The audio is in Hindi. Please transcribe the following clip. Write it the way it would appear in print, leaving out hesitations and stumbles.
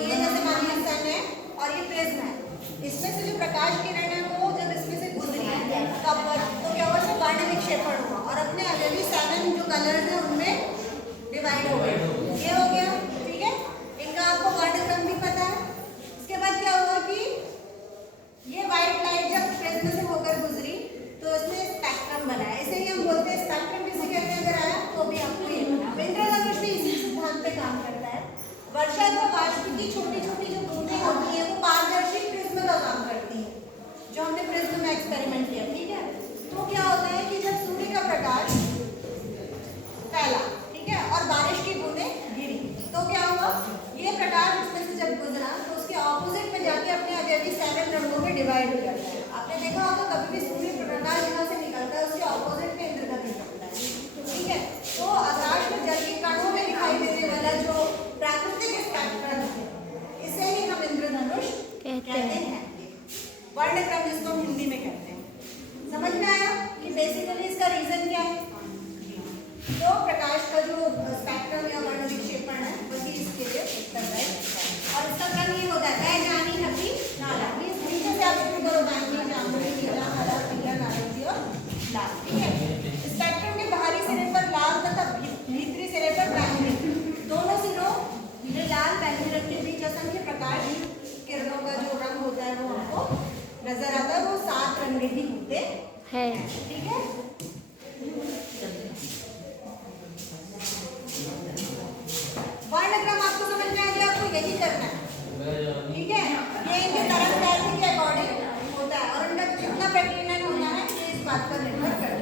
ये जैसे मान लीजिए सन है और ये प्रिज्म है, इसमें से जो प्रकाश किरण है वो जब इसमें से गुजरी तब तो क्या हुआ, वर्ण विक्षेपण हुआ और अपने अवयवी 7 जो कलर्स हैं उनमें डिवाइड हो गए। ये हो गया, ठीक है। इनका आपको वर्णक्रम भी पता है। इसके बाद क्या हुआ कि ये व्हाइट लाइट जब प्रिज्म से होकर गुजरी तो इसमें स्पेक्ट्रम बना है। इसे ही हम बोलते हैं स्पेक्ट्रम। किसी कहते हैं अगर आया तो भी आपको ये बना। इंद्रधनुष भी इसी सिद्धांत पे काम करता है। वर्षा अथवा बाष्प की छोटी छोटी जो बूंदें होती हैं वो पारदर्शी प्रिज्म का काम करती हैं, जो हमने प्रिज्म में एक्सपेरिमेंट किया, ठीक है। तो क्या होता है कि जब सूर्य का प्रकाश फैला, ठीक है, और बारिश की बूंदें गिरी तो क्या हुआ, ये प्रकाश उसमें से जब गुजरा तो उसके ऑपोजिट में जाके अपने अवयवी 7 रंगों में डिवाइड हो जाता है। आपने देखा होगा कभी भी सूर्य प्रकाश जहाँ से निकलता है उसके ऑपोजिट में इंद्रधनुष निकलता है, ठीक है। तो आकाश में जल के कणों में दिखाई देने वाला जो प्राकृतिक स्पेक्ट्रम है इसे ही हम इंद्रधनुष कहते हैं। वर्णक्रम जिसको हम हिंदी में कहते हैं। समझ में आया कि बेसिकली इसका रीजन क्या है। तो प्रकाश का जो स्पेक्ट्रम या वर्ण विक्षेपण है वही इसके लिए उत्तरदायी है। और इसका क्रम ये होता है जानी हबी नाला। नीचे से आप शुरू करो, बैंगनी, जामुनी, नीला, हरा, पीला, नारंगी और लाल, ठीक है। स्पेक्ट्रम के बाहरी सिरे पर लाल तथा भीतरी सिरे पर बैंगनी, दोनों सिरों ये लाल बैंगनी रंग के बीच असंख्य प्रकाश किरणों का जो रंग होता है वो हमको नजर आता है। वो 7 रंग ही होते हैं, ठीक है। वर्णक्रम आपको समझ में आ गया, आपको यही करना है, ठीक है। ये इनके तरंग दैर्घ्य के अकॉर्डिंग होता है और उनका कितना प्रकीर्णन होना है ये इस बात पर निर्भर करता है।